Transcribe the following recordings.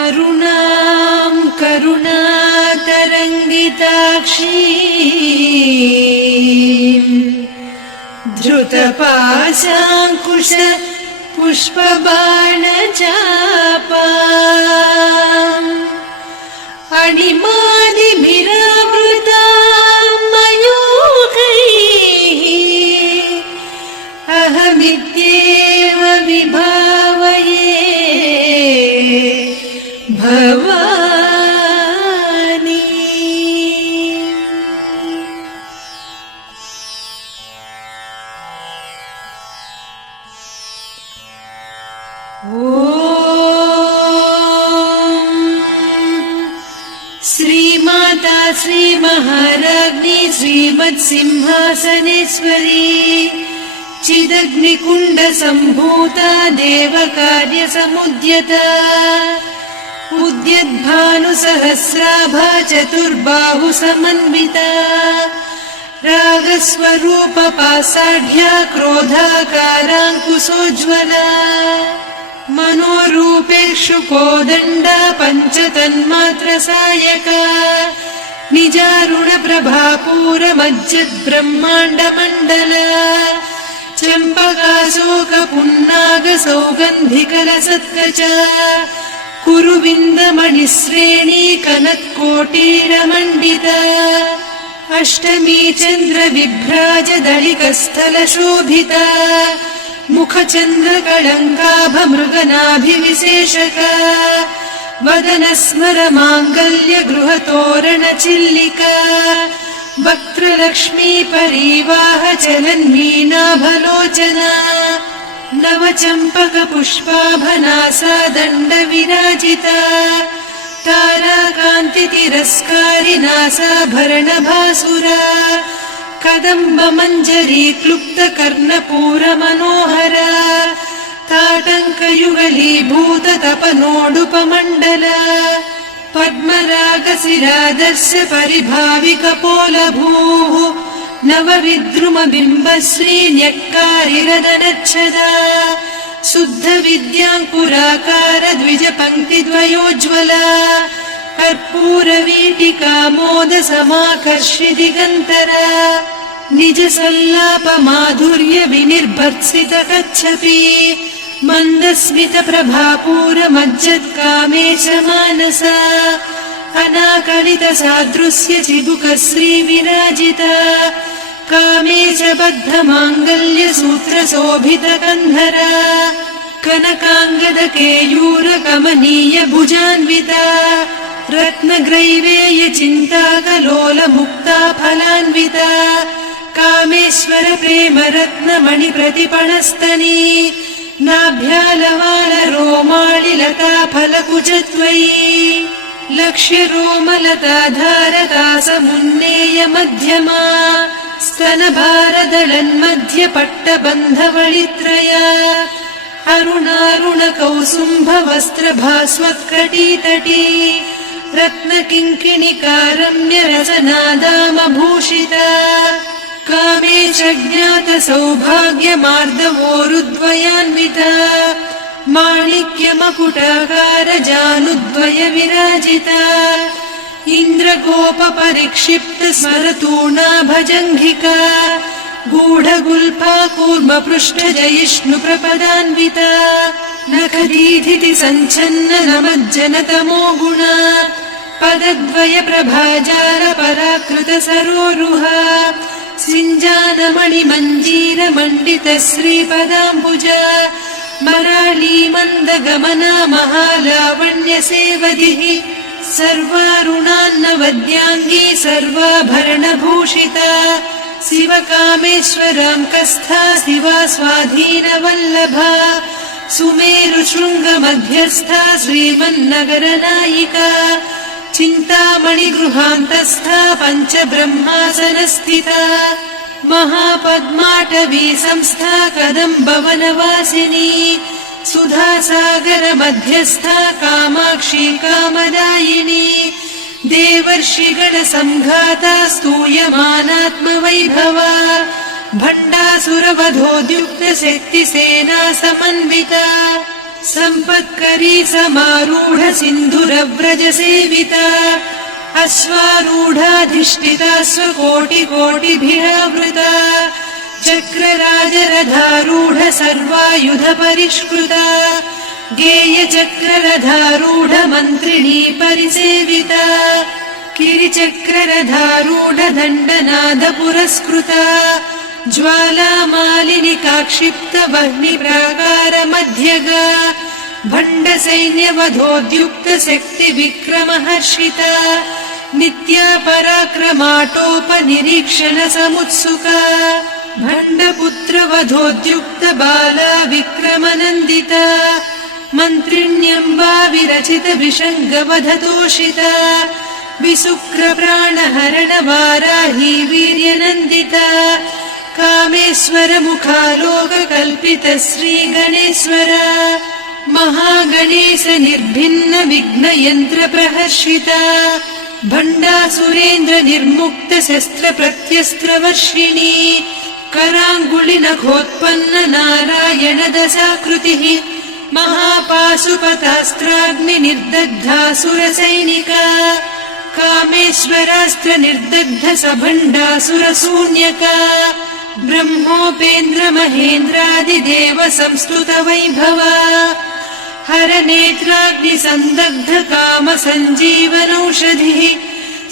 अरुणां करुणातरङ्गिताक्षीं धृतपाशाङ्कुश पुष्पबाणचापाम् अणिमादिभिरावृतां मयूखैः अहमित्येव विभावये भवानी। श्रीमाता श्रीमहाराज्ञी श्रीमत्सिंहासनेश्वरी चिदग्निकुण्डसम्भूता देवकार्यसमुद्यता उद्यद्भानुसहस्राभा चतुर्बाहुसमन्विता रागस्वरूपपासाढ्या क्रोधाकाराङ्कुशोज्ज्वला मनोरूपेषु कोदण्डा पञ्चतन्मात्रसायका निजारुणप्रभापूरमज्जद्ब्रह्माण्डमण्डला चम्पकाशोकपुन्नागसौगन्धिकलसत्कचा कुरुविन्दमणिश्रेणी कनत्कोटीरमण्डिता अष्टमी चन्द्रविभ्राजदलिकस्थलशोभिता मुखचन्द्रकळङ्काभमृगनाभिविशेषका वदनस्मरमाङ्गल्यगृहतोरणचिल्लिका वक्त्रलक्ष्मी परीवाहचलन्मीनाभलोचना नवचम्पकपुष्पाभनासा दण्डविराजिता ताराकान्तितिरस्कारिनासाभरणभासुरा कदम्बमञ्जरी क्लुप्तकर्णपूरमनोहरा ताटङ्कयुगलीभूततपनोडुपमण्डला पद्मरागशिरादर्श परिभाविकपोलभूः नवविद्रुमबिम्बश्रीन्यक्कारिरदनच्छदा शुद्धविद्याङ्कुराकार द्विजपङ्क्तिद्वयोज्ज्वला कर्पूरवीटिकामोदसमाकर्षि दिगन्तरा निजसल्लापमाधुर्य विनिर्भर्त्सितकच्छपि मन्दस्मितप्रभापूरमज्जत्कामेशमानसा अनाकलितसादृश्य चिबुकश्रीविराजिता कामेशबद्धमाङ्गल्यसूत्रशोभितकन्धरा कनकाङ्गदकेयूरकमनीयभुजान्विता रत्नग्रैवेयचिन्ताकलोलमुक्ता फलान्विता कामेश्वर प्रेमरत्नमणिप्रतिपणस्तनी नाभ्यालवालरोमाळिलता फलकुचत्वयी लक्ष्यरोमलताधारदासमुन्नेय मध्यमा स्तनभारदलन्मध्यपट्टबन्धवळित्रया अरुणारुणकौसुम्भवस्त्रभास्वत्कटीतटी रत्नकिङ्किणिकारम्यरसनादामभूषिता कामेश ज्ञातसौभाग्यमार्दवोरुद्वयान्विता माणिक्यमकुटाकारजानुद्वय विराजिता इन्द्रगोपपरिक्षिप्तस्मरतूणाभजङ्घिका गूढगुल्फा कूर्मपृष्ठजयिष्णुप्रपदान्विता नखदीधिति सञ्छन्न नमज्जनतमो गुणा पदद्वयप्रभाजाल पराकृतसरोरुहा सिञ्जानमणिमञ्जीरमण्डितश्रीपदाम्बुजा मराळीमन्दगमना महालावण्यसेवधिः सर्वारुणान्नवद्याङ्गी सर्वाभरणभूषिता शिवकामेश्वराङ्कस्था शिवा स्वाधीनवल्लभा सुमेरुशृङ्गमध्यस्था श्रीमन्नगरनायिका चिन्तामणिगृहान्तस्था पञ्चब्रह्मासनस्थिता महापद्माटवी संस्था कदम्बवनवासिनी सुधासागरमध्यस्था कामाक्षी कामदायिनी देवर्षिगणसङ्घाता स्तूयमानात्मवैभवा भण्डासुरवधोद्युक्तशक्तिसेना समन्विता सम्पत्करी समारूढ सिन्धुरव्रजसेविता अश्वारूढाधिष्ठिता स्वकोटिकोटिभिरावृता चक्रराजरथारूढ सर्वायुध परिष्कृता गेयचक्ररथारूढ मन्त्रिणी परिसेविता गिरिचक्ररथारूढ दण्डनाद पुरस्कृता ज्वालामालिनिका क्षिप्त वह्निप्राकार मध्यगा भण्डसैन्यवधोद्युक्त शक्ति विक्रमहर्षिता नित्या पराक्रमाटोपनिरीक्षण समुत्सुका भण्डपुत्र वधोद्युक्त बाला विक्रमनन्दिता मन्त्रिण्यम्बा विरचित विषङ्गवधतोषिता विशुक्रप्राणहरण वाराही वीर्यनन्दिता कामेश्वर मुखालोककल्पित श्रीगणेश्वर महागणेश निर्भिन्न विघ्नयन्त्र प्रहर्षिता भण्डासुरेन्द्र निर्मुक्त शस्त्र प्रत्यस्त्रवर्षिणी कराङ्गुलिनखोत्पन्न नारायण दशाकृतिः महापाशुपतास्त्राग्नि निर्दग्धासुरसैनिका कामेश्वरास्त्र निर्दग्ध सभण्डासुरशून्यका ब्रह्मोपेन्द्र महेन्द्रादिदेव संस्तुत वैभवा हरनेत्राग्नि संदग्ध काम सञ्जीवनौषधिः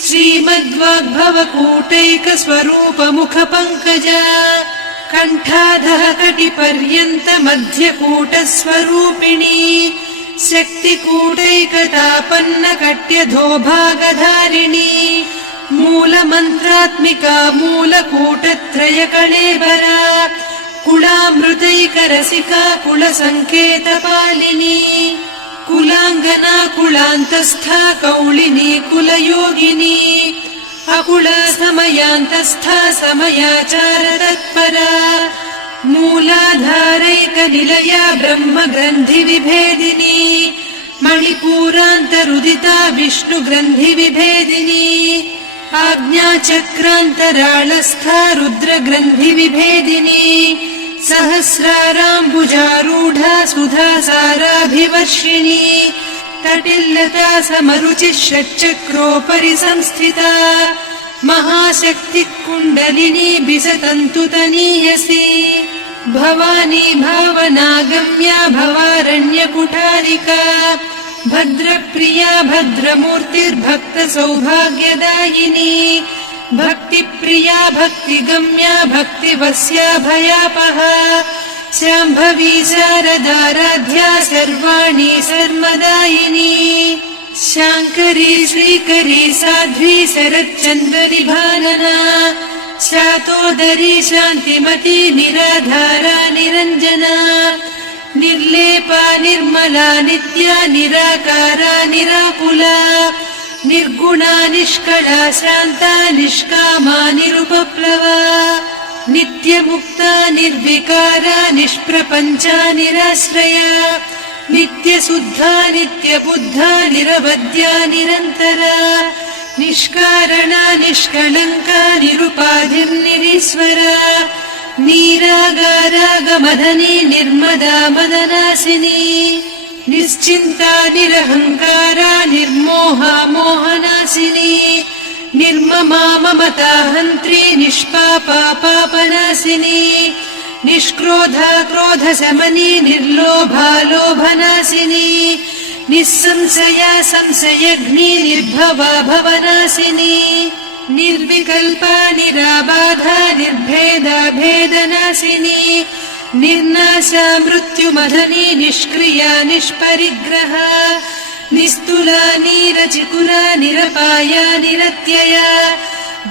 श्रीमद्वाग्भवकूटैक स्वरूप मुख पङ्कजा कण्ठाधः कटिपर्यन्त मध्यकूट स्वरूपिणी शक्तिकूटैकतापन्न कट्यधोभागधारिणी मूलमन्त्रात्मिका मूलकूटत्रय कळेबरा कुलामृतैकरसिका कुलसङ्केतपालिनी कुलाङ्गना कुलान्तस्था कौलिनी कुलयोगिनी अकुला समयान्तस्था समयाचार तत्परा मूलाधारैकनिलया ब्रह्मग्रन्थि विभेदिनी मणिपूरान्तरुदिता विष्णुग्रन्थि विभेदिनी आज्ञाचक्रान्तराळस्था रुद्रग्रन्थि विभेदिनी सहस्राराम्बुजारूढा सुधासाराभिवर्षिणी तटिल्लता समरुचिः षट्चक्रोपरि संस्थिता महाशक्तिः कुण्डलिनी बिसतन्तुतनीयसी भवानी भावनागम्या भवारण्यकुठारिका भद्रप्रिया भद्रमूर्तिर्भक्त सौभाग्यदायिनी भक्तिप्रिया भक्तिगम्या भक्तिवस्या भयापहा शाम्भवी शारदाराध्या सर्वाणि सर्वदायिनी शाङ्करी श्रीकरी साध्वी शरच्चन्द्रनिभानना शातोदरी शान्तिमती निराधारा निरञ्जना निर्लेपा निर्मला नित्या निराकारा निराकुला निर्गुणा निष्कला शान्ता निष्कामा निरुपप्लवा नित्यमुक्ता निर्विकारा निष्प्रपञ्चा निराश्रया नित्यशुद्धा नित्यबुद्धा निरवद्या निरन्तरा निष्कारणा निष्कलङ्का निरुपाधिर्निरीश्वरा नीरागारागमदनी निर्मदा मदनासिनी निश्चिन्ता निरहङ्कारा निर्मोहा मोहनासिनी निर्ममा ममता हन्त्री निष्पापा पापनासिनी निष्क्रोधा क्रोधशमनी निर्लोभा लोभनासिनी निस्संशया संशयग्नि निर्भवा भवनासिनी निर्विकल्पा निराबाधा निर्भेदा भेदनासिनी निर्नाशा मृत्युमदनी निष्क्रिया निष्परिग्रहा निस्तुला नीरचिकुला निरपाया निरत्यया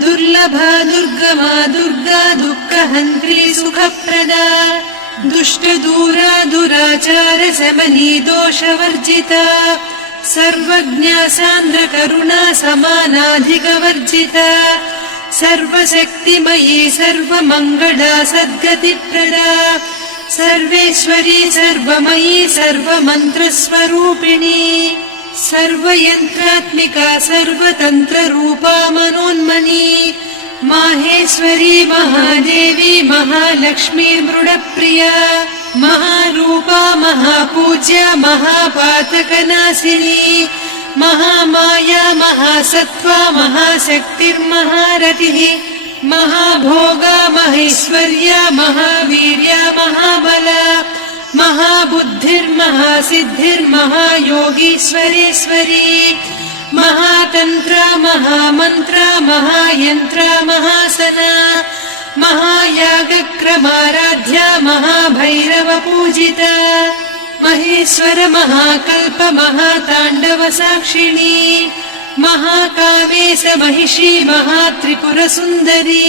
दुर्लभा दुर्गमा दुर्गा दुःखहन्त्री सुखप्रदा दुष्टदूरा दुराचार शमनी दोषवर्जिता सर्वज्ञा सान्द्रकरुणा समानाधिकवर्जिता सर्वशक्तिमयी सर्वमङ्गला सद्गतिप्रदा सर्वेश्वरी सर्वमयी सर्वमन्त्रस्वरूपिणी सर्वयन्त्रात्मिका सर्वतन्त्ररूपा मनोन्मनी माहेश्वरी महादेवी महालक्ष्मी मृडप्रिया महारूपा महापूज्या महापातकनाशिनी महामाया महासत्त्वा महाशक्तिर्महारतिः महाभोगा महेश्वर्या महावीर्या महाबला महाबुद्धिर्महासिद्धिर्महायोगीश्वरेश्वरी महातन्त्र महामन्त्र महायन्त्र महासना महायागक्रमाराध्या महाभैरवपूजिता महेश्वर महाकल्प महाताण्डव साक्षिणी महाकामेश महिषी महात्रिपुरसुन्दरी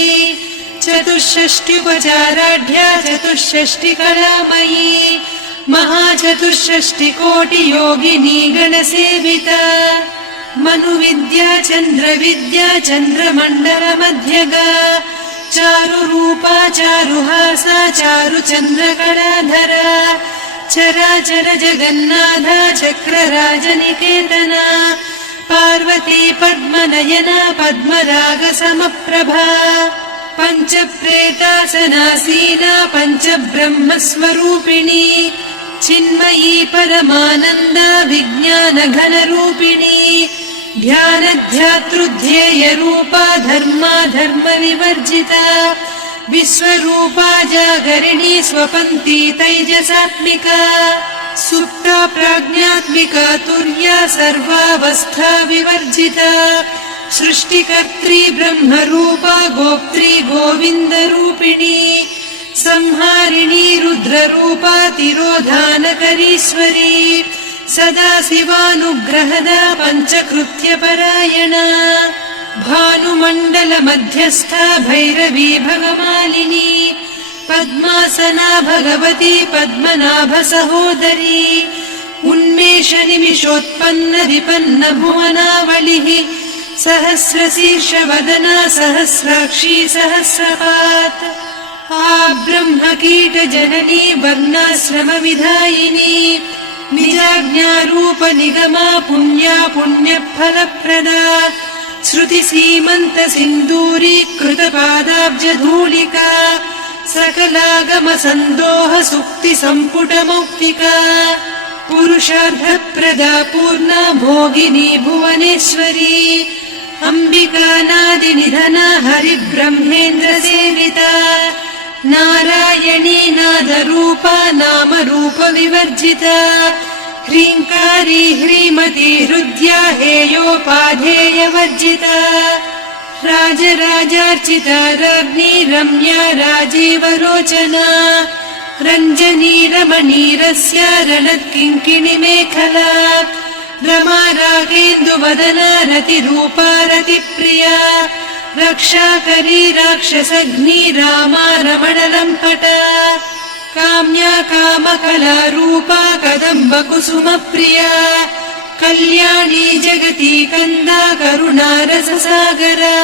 चतुष्षष्ट्युपचाराढ्या चतुष्षष्टिकलामयी महाचतुष्षष्टिकोटियोगिनी गणसेविता मनुविद्या चन्द्रविद्या चन्द्रमण्डलमध्यगा चारुरूपा चारुहासा चारुचन्द्रकलाधरा चराचर जगन्नाथा चक्रराजनिकेतना पार्वती पद्मनयना पद्मरागसमप्रभा पञ्चप्रेतासनासीना पञ्चब्रह्मस्वरूपिणी चिन्मयी परमानन्दा विज्ञानघनरूपिणी ध्यानध्यातृध्येयरूपा धर्मा धर्मविवर्जिता विश्वरूपा जागरिणी स्वपन्ती तैजसात्मिका सुप्ता प्राज्ञात्मिका तुर्या सर्वावस्था विवर्जिता सृष्टिकर्त्री ब्रह्मरूपा गोप्त्री गोविन्दरूपिणी संहारिणी रुद्ररूपा तिरोधानकरीश्वरी सदा शिवानुग्रहदा पञ्चकृत्यपरायणा भानुमण्डलमध्यस्था भैरवी भगमालिनी पद्मासना भगवती पद्मनाभसहोदरी उन्मेषनिमिषोत्पन्न विपन्न भुवनावलिः सहस्रशीर्षवदना सहस्राक्षी सहस्रपात् ब्रह्मकीटजननी वर्णाश्रमविधायिनी निजाज्ञारूपनिगमा पुण्या पुण्यफलप्रदा श्रुतिसीमन्तसिन्दूरीकृतपादाब्जधूलिका सकलागमसन्दोह सुक्तिसम्पुटमौक्तिका पुरुषार्थप्रदा पूर्णा भोगिनी भुवनेश्वरी अम्बिकानादिनिधना हरिब्रह्मेन्द्रसेविता नारायणी नादरूपा नामरूपविवर्जिता ह्रीङ्कारी ह्रीमती हृद्या हेयोपाधेयवर्जिता राजराजार्चिता राज्ञी रम्या राजीवलोचना रञ्जनी रमणीरस्या रणत्किङ्किणिमेखला रमा रागेन्दुवदना रतिरूपा रतिप्रिया रक्षाकरी राक्षसघ्नी रामा रमणलम्पटा काम्या कामकलारूपा कदम्बकुसुमप्रिया कल्याणी जगती कन्दा करुणारससागरा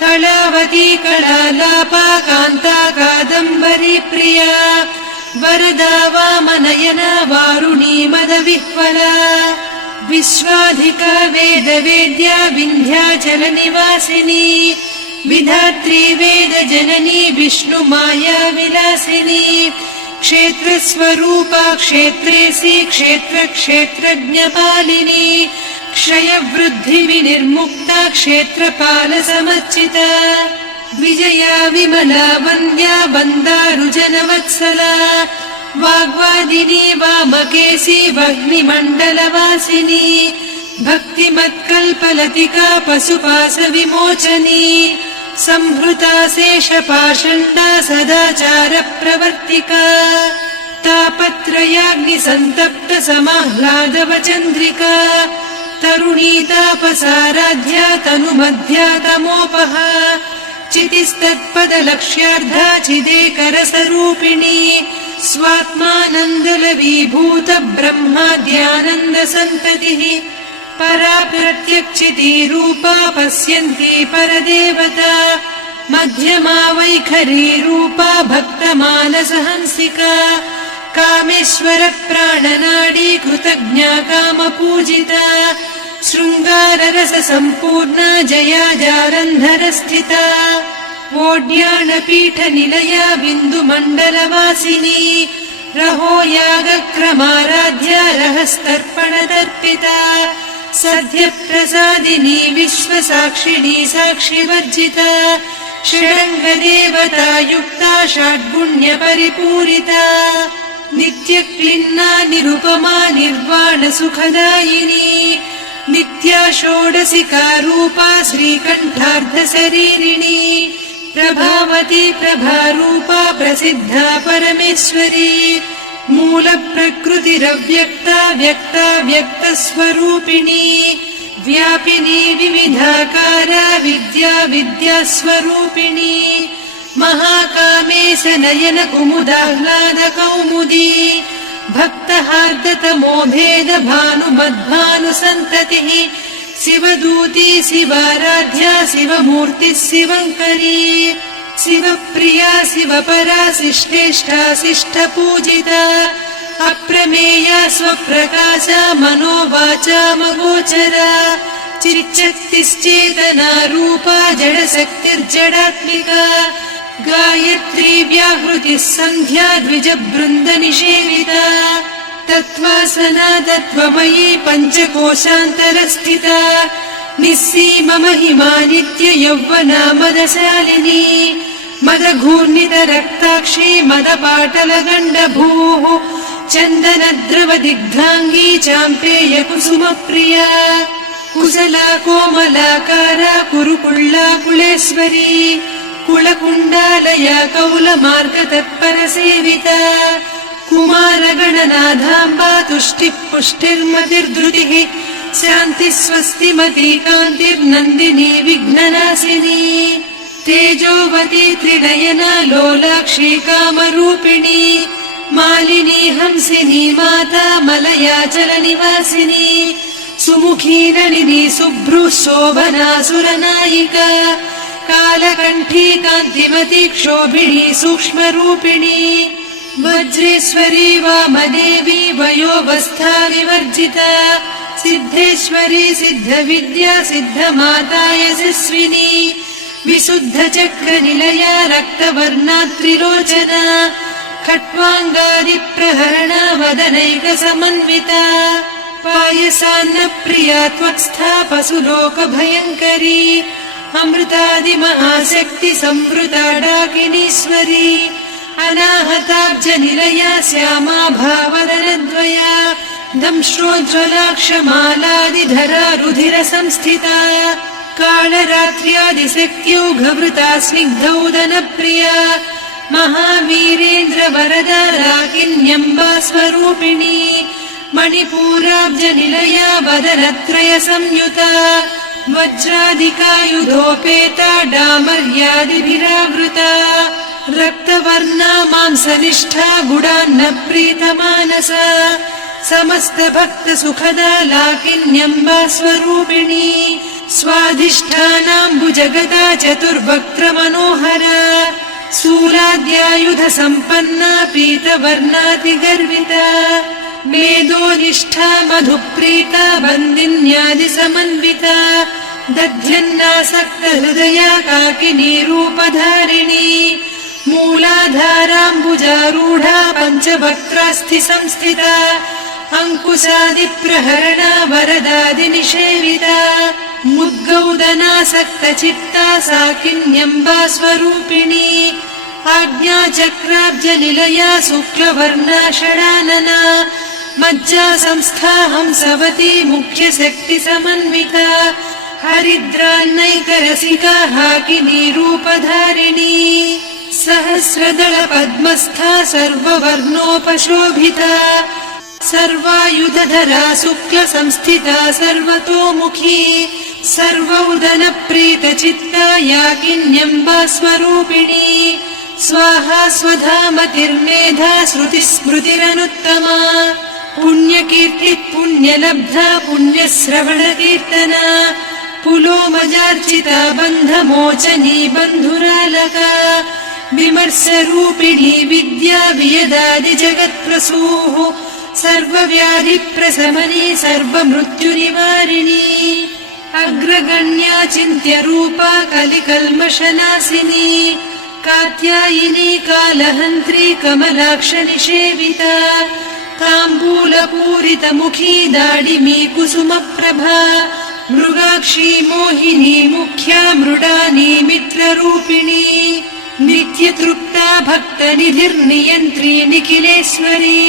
कलावती कलालापा कान्ता कादम्बरी प्रिया वरदा वामनयना वारुणी मदविह्वला विश्वाधिका वेदवेद्या विन्ध्याचलनिवासिनी विधात्री वेदजननी विष्णुमाया विलासिनी क्षेत्रस्वरूपा क्षेत्रेसी क्षेत्रक्षेत्रज्ञपालिनी क्षयवृद्धिविनिर्मुक्ता क्षेत्रपालसमर्चिता विजया विमला वन्द्या वन्दारुजनवत्सला वाग्वादिनी वामकेशी वह्निमण्डलवासिनी भक्तिमत्कल्पलतिका पशुपाशविमोचनी संहृता शेषपाषण्डा सदाचारप्रवर्तिका तापत्रयाग्निसन्तप्त समाह्लादवचन्द्रिका तरुणी तापसाराध्या तनुमध्या तमोपहा चितिस्तत्पदलक्ष्यार्धा चिदेकरसरूपिणी स्वात्मानन्दलवीभूत ब्रह्माद्यानन्दसन्ततिः परा प्रत्यक्षितीरूपा पश्यन्ती परदेवता मध्यमा वैखरी रूपा भक्तमानसहंसिका कामेश्वर प्राणनाडी कृतज्ञा कामपूजिता शृङ्गाररस सम्पूर्णा जया जारन्धरस्थिता वोड्याणपीठ निलया बिन्दुमण्डलवासिनी रहो यागक्रमाराध्या रहस्तर्पणतर्पिता सद्यप्रसादिनी विश्वसाक्षिणी साक्षिवर्जिता षडङ्गदेवता युक्ता षड्गुण्यपरिपूरिता नित्यक्लिन्ना निरुपमा निर्वाणसुखदायिनी नित्या षोडशिका रूपा श्रीकण्ठार्धशरीरिणी प्रभावती प्रभारूपा प्रसिद्धा परमेश्वरी मूलप्रकृतिरव्यक्ता व्यक्ता व्यक्तस्वरूपिणी व्यापिनी विविधाकारा विद्या विद्यास्वरूपिणी महाकामेश नयन कुमुदाह्लाद कौमुदी भक्तहार्दतमो भेद भानुमद्भानुसन्ततिः शिवदूती शिवाराध्या शिवमूर्तिः शिवङ्करी शिवप्रिया शिवपरा शिष्टेष्टा शिष्टपूजिता अप्रमेया स्वप्रकाशा मनोवाचामगोचरा चिच्चक्तिश्चेतना रूपा जडशक्तिर्जडात्मिका गायत्री व्याहृतिः सन्ध्या द्विजबृन्दनिषेविता तत्त्वासना तत्त्वमयी पञ्चकोशान्तरस्थिता निस्सीममहिमा नित्ययौवना मदशालिनी मदघूर्णितरक्ताक्षी मदपाटलगण्डभूः चन्दनद्रवदिग्धाङ्गी चाम्पेयकुसुमप्रिया कुशला कोमलाकारा कुरुकुळ्ळा कुलेश्वरी कुलकुण्डालया कौलमार्गतत्परसेविता कुमारगणनाथाम्बा तुष्टिः पुष्टिर्मतिर्धृतिः शान्तिः स्वस्तिमती कान्तिर्नन्दिनी विघ्ननाशिनी तेजोवती त्रिनयना लोलाक्षी कामरूपिणी मालिनी हंसिनी माता मलयाचलनिवासिनी सुमुखी नलिनी शुभ्रुः शोभना सुरनायिका कालकण्ठी कान्तिमती क्षोभिणी सूक्ष्मरूपिणी वज्रेश्वरी वामदेवी वयोवस्था विवर्जिता सिद्धेश्वरी सिद्धविद्या सिद्धमाता यशस्विनी विशुद्धचक्रनिलया रक्तवर्णा त्रिलोचना खट्वाङ्गादिप्रहरणा वदनैकसमन्विता पायसान्नप्रिया त्वक्स्था पशुलोकभयङ्करी अमृतादिमहाशक्ति संवृता डाकिनीश्वरी अनाहताब्जनिलया श्यामा भावदनद्वया दंश्रोज्ज्वलाक्षमालादिधरा रुधिरसंस्थिता कालरात्र्यादिशक्त्योघवृता स्निग्धौदनप्रिया महावीरेन्द्रवरदा राकिन्यम्बा स्वरूपिणी मणिपूराब्जनिलया वदनत्रयसंयुता वज्रादिकायुधोपेता डामर्यादिभिरावृता रक्तवर्णा मांसनिष्ठा गुडान्नप्रीतमानसा समस्तभक्तसुखदा लाकिन्यम्बा स्वरूपिणी स्वाधिष्ठानाम्बुजगदा चतुर्वक्त्रमनोहरा शूलाद्यायुधसम्पन्ना पीतवर्णातिगर्विता मेदोनिष्ठा मधुप्रीता बन्दिन्यादिसमन्विता दध्यन्नासक्तहृदया काकिनी रूपधारिणी मूलाधाराम्बुजारूढा पञ्चवक्त्रास्थिसंस्थिता अङ्कुशादिप्रहरणा वरदादिनिषेविता मुद्गौदनासक्तचित्ता साकिन्यम्बा स्वरूपिणी आज्ञाचक्राब्जनिलया शुक्लवर्णा षडानना मज्जा संस्था हंसवती मुख्यशक्तिसमन्विता हरिद्रान्नैकरसिका हाकिनी रूपधारिणी सहस्रदल पद्मस्था सर्ववर्णोपशोभिता सर्वायुधधरा शुक्लसंस्थिता सर्वतोमुखी सर्वौदनप्रीतचित्ता याकिन्यम्बा स्वरूपिणी स्वाहा स्वधामतिर्मेधा श्रुतिस्मृतिरनुत्तमा पुण्यकीर्तिः पुण्यलब्धा पुण्यश्रवणकीर्तना पुलोमजार्चिता बन्धमोचनी बन्धुरालका विमर्शरूपिणी विद्या वियदादि जगत्प्रसूः सर्वव्याधिप्रशमनी सर्वमृत्युनिवारिणी अग्रगण्या चिन्त्यरूपा कलिकल्मषनाशिनी कात्यायिनी कालहन्त्री कमलाक्षनिषेविता ताम्बूलपूरितमुखी दाडिमी कुसुमप्रभा मृगाक्षी मोहिनी मुख्या मृडानी मित्ररूपिणी नित्यतृप्ता भक्तनिधिर्नियन्त्री निखिलेश्वरी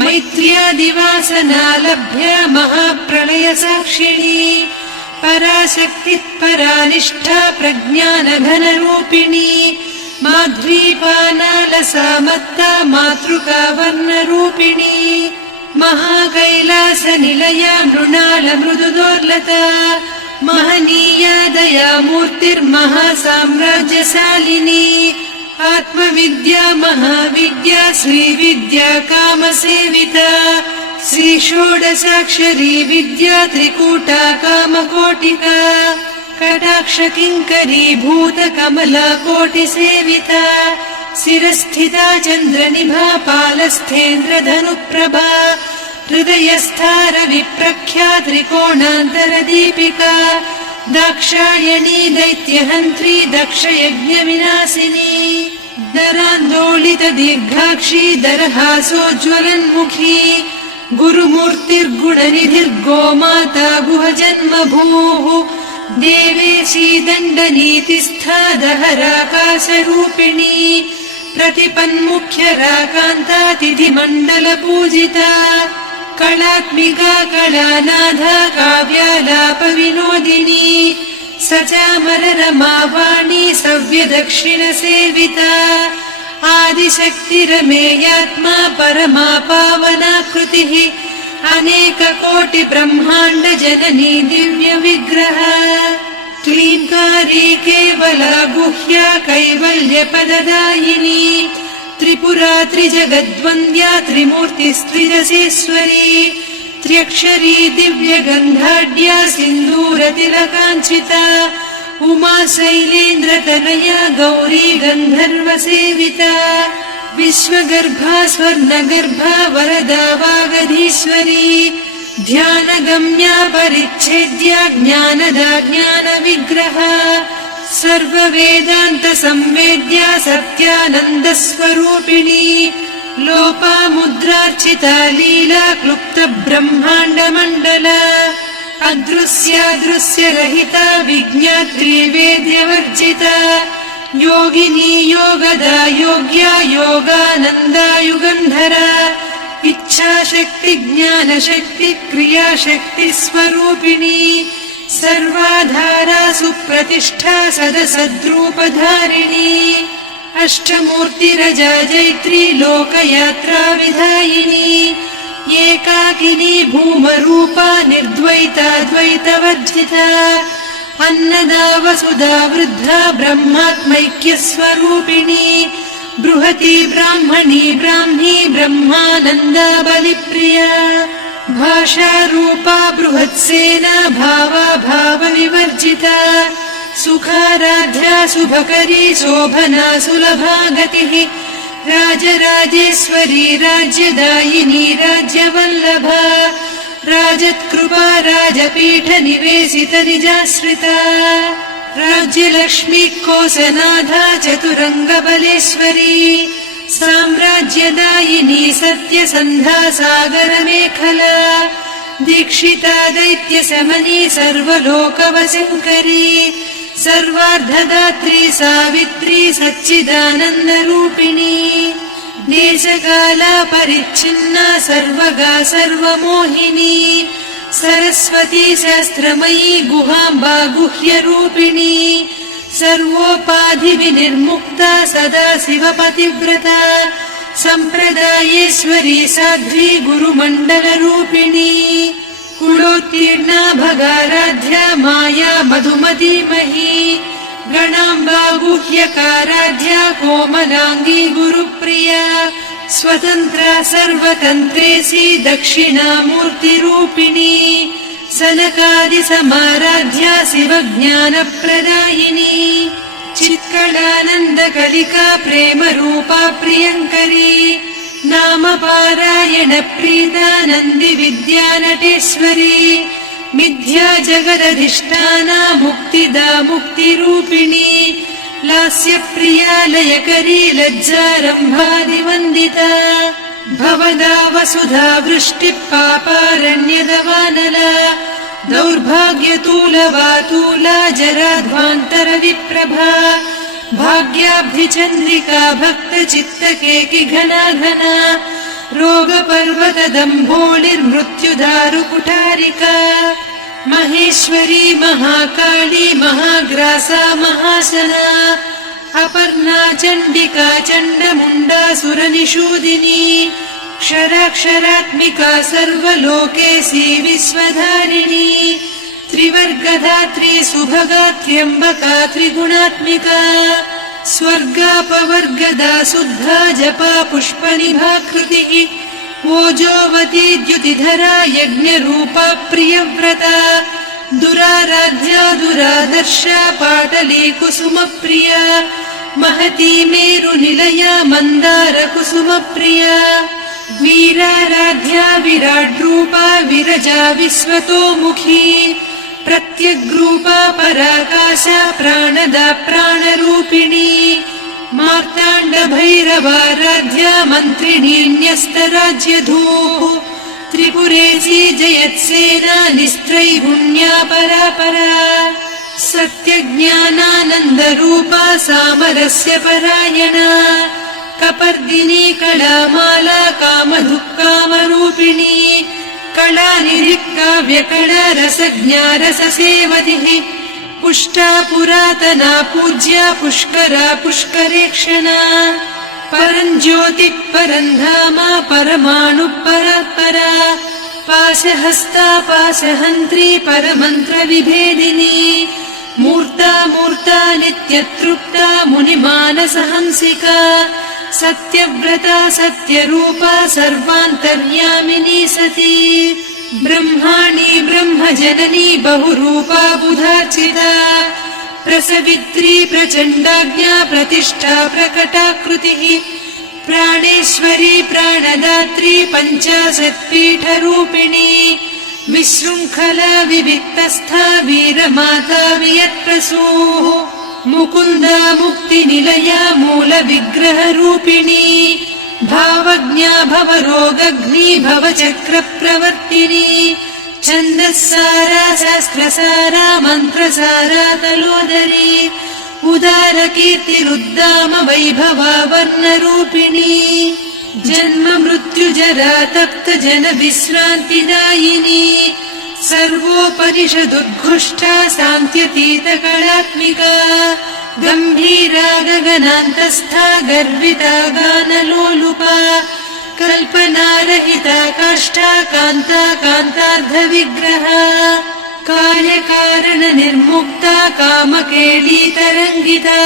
मैत्र्यादिवासना लभ्या महाप्रलयसाक्षिणी पराशक्तिः परानिष्ठा प्रज्ञानघनरूपिणी माध्वीपानालसा मत्ता मातृका वर्णरूपिणी महाकैलासनिलया मृणालमृदुदोर्लता महनीया दयामूर्तिर्महासाम्राज्यशालिनी आत्मविद्या महाविद्या श्रीविद्या कामसेविता श्रीषोडशाक्षरी विद्या त्रिकूटा कामकोटिका कटाक्षकिङ्करी भूतकमला कोटिसेविता शिरस्थिता चन्द्रनिभा पालस्थेन्द्रधनुप्रभा हृदयस्थारविप्रख्या त्रिकोणान्तरदीपिका दाक्षायणी दैत्यहन्त्री दक्षयज्ञविनाशिनी दरान्दोलितदीर्घाक्षी दरहासोज्ज्वलन्मुखी गुरुमूर्तिर्गुणनिधिर्गोमाता गुहजन्मभूः देवेशी दण्डनीतिस्था दहराकाशरूपिणी प्रतिपन्मुख्यराकान्ता तिथिमण्डलपूजिता कलात्मिका कलानाथा काव्यालापविनोदिनी सचामररमावाणी सव्यदक्षिणसेविता आदिशक्तिरमेयात्मा परमा पावनाकृतिः अनेककोटिब्रह्माण्डजननी दिव्यविग्रह क्लीङ्कारी केवला गुह्या कैवल्यपददायिनी त्रिपुरा त्रिजगद्वन्द्या त्रिमूर्तिस्त्रिदशेश्वरी त्र्यक्षरी दिव्यगन्धाढ्या सिन्दूरतिलकाञ्चिता उमा शैलेन्द्रतनया गौरी गन्धर्वसेविता विश्वगर्भा स्वर्णगर्भा वरदा वागधीश्वरी ध्यानगम्या परिच्छेद्या ज्ञानदा ज्ञानविग्रहा सर्ववेदान्तसंवेद्या सत्यानन्दस्वरूपिणी लोपामुद्रार्चिता लीला क्लुप्तब्रह्माण्डमण्डला अदृश्यादृश्यरहिता विज्ञात्री वेद्यवर्जिता योगिनी योगदा योग्या योगानन्दा युगन्धरा इच्छाशक्ति ज्ञानशक्ति क्रियाशक्ति स्वरूपिणी सर्वाधारा सुप्रतिष्ठा सदसद्रूपधारिणी अष्टमूर्तिरजा जैत्री लोकयात्रा विधायिनी एकाकिनी भूमरूपा निर्द्वैता द्वैतवर्जिता अन्नदा वसुधा वृद्धा ब्रह्मात्मैक्यस्वरूपिणी बृहती ब्राह्मणी ब्राह्मी ब्रह्मानन्दा बलिप्रिया भाषारूपा बृहत्सेना भावा भावविवर्जिता सुखाराध्या शुभकरी शोभना सुलभा गतिः राजराजेश्वरी राज्यदायिनी राज्यवल्लभा राजत्कृपा राजपीठनिवेशितनिजाश्रिता राज्यलक्ष्मी कोसनाधा चतुरङ्गबलेश्वरी साम्राज्यदायिनी सत्यसन्धा सागरमेखला दीक्षिता दैत्यशमनी सर्वलोकवशङ्करी सर्वार्धदात्री सावित्री सच्चिदानन्दरूपिणी देशकाला परिच्छिन्ना सर्वगा सर्वमोहिनी सरस्वती शास्त्रमयी गुहाम्बा गुह्यरूपिणी सर्वोपाधिविनिर्मुक्ता सदा शिवपतिव्रता सम्प्रदायेश्वरी साध्वी गुरुमण्डलरूपिणी कुलोत्तीर्णा भगाराध्या माया मधुमतीमही गणाम्बा गुह्यकाराध्या कोमलाङ्गी गुरुप्रिया स्वतन्त्रा सर्वतन्त्रेशी दक्षिणामूर्तिरूपिणी सनकादिसमाराध्या शिवज्ञानप्रदायिनी चित्कलानन्दकलिका प्रेमरूपा प्रियङ्करी नाम पारायण प्रीता नन्दी विद्या नटेश्वरी मिथ्या जगदधिष्ठाना मुक्तिदा मुक्तिरूपिणी लास्य प्रिया लयकरी लज्जारम्भादिवन्दिता भवदा वसुधा वृष्टिः पापारण्यदवानला दौर्भाग्यतूलवातूला जराध्वान्तरविप्रभा भाग्याब्धिचन्द्रिका भक्तचित्तकेकि घना घना रोगपर्वतदम्भोलिर्मृत्युदारुकुठारिका महेश्वरी महाकाली महाग्रासा महासना अपर्णा चण्डिका चण्डमुण्डासुरनिषूदिनी क्षराक्षरात्मिका सर्वलोकेशी विश्वधारिणी त्रिवर्गधात्री सुभगा त्र्यम्बका त्रिगुणात्मिका स्वर्गापवर्गदा शुद्धा जपा पुष्पनिभाकृतिः ओजोवती द्युतिधरा यज्ञरूपा प्रियव्रता दुराराध्या दुरादर्शा पाटली कुसुमप्रिया महती मेरुनिलया मन्दारकुसुमप्रिया वीराराध्या विराड्रूपा विरजा विश्वतोमुखी प्रत्यग्रूपा पराकाशा प्राणदा प्राणरूपिणी मार्ताण्डभैरवाराध्या मन्त्रिणी न्यस्तराज्यधूः त्रिपुरेशी जयत्सेना निस्त्रैगुण्या परापरा सत्यज्ञानानन्दरूपा सामरस्य परायणा कपर्दिनी कलामाला कामधुक्कामरूपिणी कलानिधिकाव्यकला रसज्ञा रससेवतिः पुष्टा पुरातना पूज्या पुष्करा पुष्करेक्षणा परञ्ज्योतिः परन्धामा परमाणुः परात्परा पाशहस्ता पाशहन्त्री परमन्त्रविभेदिनी मूर्ता मूर्ता नित्यतृप्ता मुनिमानसहंसिका सत्यव्रता सत्यरूपा सर्वान्तर्यामिनी सती ब्रह्माणि ब्रह्मजननी बहुरूपा बुधार्चिता प्रसवित्री प्रचण्डाज्ञा प्रतिष्ठा प्रकटाकृतिः प्राणेश्वरी प्राणदात्री पञ्चाशत्पीठरूपिणी विशृङ्खला विविक्तस्था वीरमाता वियत्प्रसूः मुकुन्दा मुक्तिनिलया मूलविग्रहरूपिणी भावज्ञा भवरोगग्नी भवचक्रप्रवर्तिनी छन्दस्सारा शास्त्रसारा मन्त्रसारा तलोदरी उदारकीर्तिरुद्दाम वैभवा वर्णरूपिणी जन्म मृत्युजरा तप्त जन विश्रान्तिदायिनी सर्वोपनिषदुद्घुष्टा शान्त्यतीतकलात्मिका गम्भीरा गगनान्तस्था गर्विता गानलोलुपा कल्पनारहिता काष्ठा कान्ता कान्तार्धविग्रहा कार्यकारणनिर्मुक्ता कामकेलीतरङ्गिता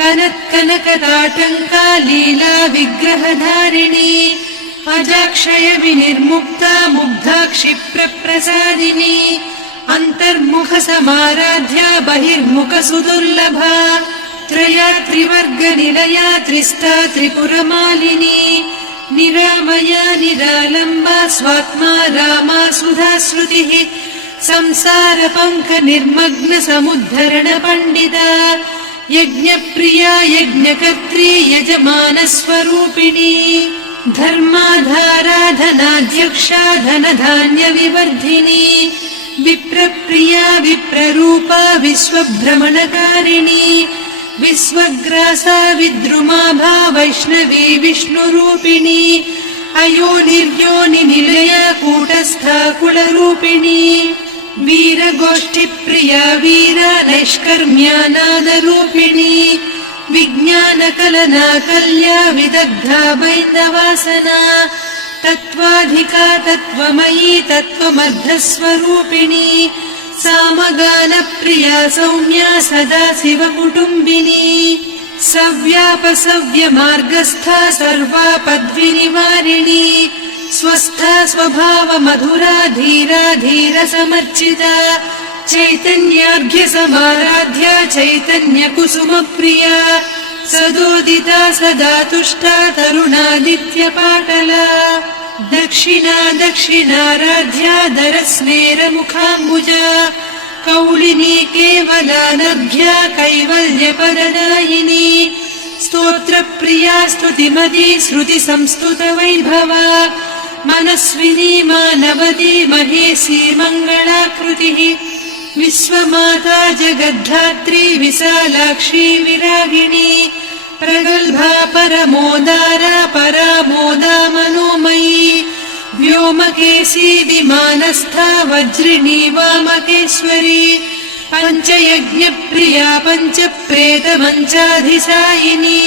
कनत्कनकताटङ्का लीला विग्रहधारिणी अजाक्षय विनिर्मुक्ता मुग्धा क्षिप्रप्रसादिनी अन्तर्मुखसमाराध्या बहिर्मुखसुदुर्लभा त्रया त्रिवर्गनिलया त्रिस्ता त्रिपुरमालिनी निरामया निरालम्बा स्वात्मा रामा सुधाश्रुतिः संसारपङ्कनिर्मग्न समुद्धरण पण्डिता यज्ञप्रिया यज्ञकर्त्री यजमानस्वरूपिणी धर्माधारा धनाध्यक्षा धनधान्यविवर्धिनी विप्रप्रिया विप्ररूपा विश्वभ्रमणकारिणी विश्वग्रासा विद्रुमाभा वैष्णवी विष्णुरूपिणी अयोनिर्योनिनिलया कूटस्था कुलरूपिणी वीरगोष्ठिप्रिया वीरा नैष्कर्म्यानादरूपिणी विज्ञानकलना कल्या विदग्धा बैन्दवासना तत्त्वाधिका तत्त्वमयी तत्त्वमर्धस्वरूपिणी सामगानप्रिया सौम्या सदा शिवकुटुम्बिनी सव्यापसव्यमार्गस्था सर्वापद्विनिवारिणी स्वस्था स्वभावमधुरा धीरा धीरसमर्चिता चैतन्यार्घ्यसमाराध्या चैतन्यकुसुमप्रिया सदोदिता सदा तुष्टा तरुणादित्यपाटला दक्षिणा दक्षिणाराध्या दरस्मेरमुखाम्बुजा कौलिनी केवलानभ्या कैवल्यपददायिनी स्तोत्रप्रिया स्तुतिमती श्रुतिसंस्तुतवैभवा मनस्विनी मानवती महेशी मङ्गलाकृतिः विश्वमाता जगद्धात्री विशालाक्षी विरागिणी प्रगल्भा परमोदारा परामोदा मनोमयी व्योमकेशी विमानस्था वज्रिणी वामकेश्वरी पञ्चयज्ञप्रिया पञ्चप्रेतमञ्चाधिसायिनी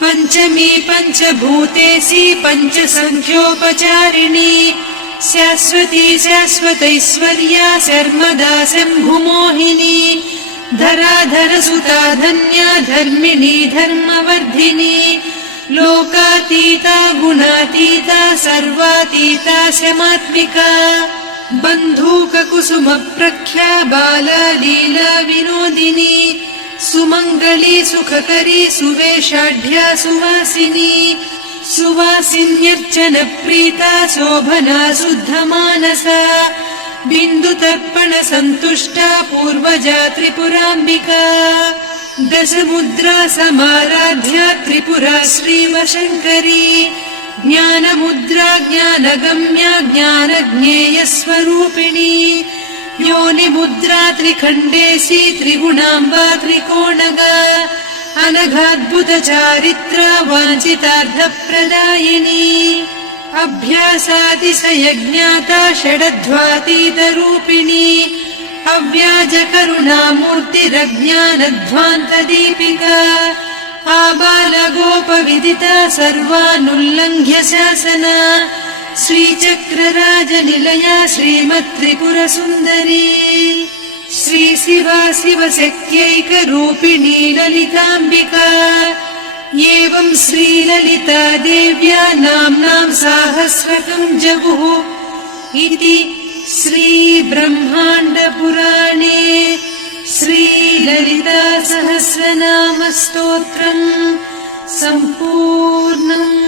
पञ्चमी पञ्चभूतेशी पञ्चसङ्ख्योपचारिणी शाश्वती शाश्वतैश्वर्या शर्मदा शम्भुमोहिनी धराधरसुता धन्या धर्मिणी धर्मवर्धिनी लोकातीता गुणातीता सर्वातीता शमात्मिका बन्धूककुसुमप्रख्या बाला लीला विनोदिनी सुमङ्गली सुखकरी सुवेशाढ्या सुवासिनी सुवासिन्यर्चनप्रीता शोभना शुद्धमानसा बिन्दुतर्पणसन्तुष्टा पूर्वजा त्रिपुराम्बिका दशमुद्रा समाराध्या त्रिपुरा श्रीवशङ्करी ज्ञानमुद्रा ज्ञानगम्या ज्ञानज्ञेयस्वरूपिणी योनिमुद्रा त्रिखण्डेशी त्रिगुणाम्बा त्रिकोणगा अनघाद्भुतचारित्रा वाञ्छितार्थप्रदायिनी अभ्यासातिशयज्ञाता षडध्वातीतरूपिणी अव्याजकरुणामूर्तिरज्ञानध्वान्तदीपिका आबालगोपविदिता सर्वानुल्लङ्घ्य शासना श्रीचक्रराजनिलया श्रीमत्त्रिपुरसुन्दरी श्रीशिवा शिवशक्त्यैकरूपिणी ललिताम्बिका एवं श्रीललिता देव्या नाम्नां साहस्रकं जगुः इति श्रीब्रह्माण्डपुराणे श्रीललिता सहस्रनामस्तोत्रम् सम्पूर्णम्।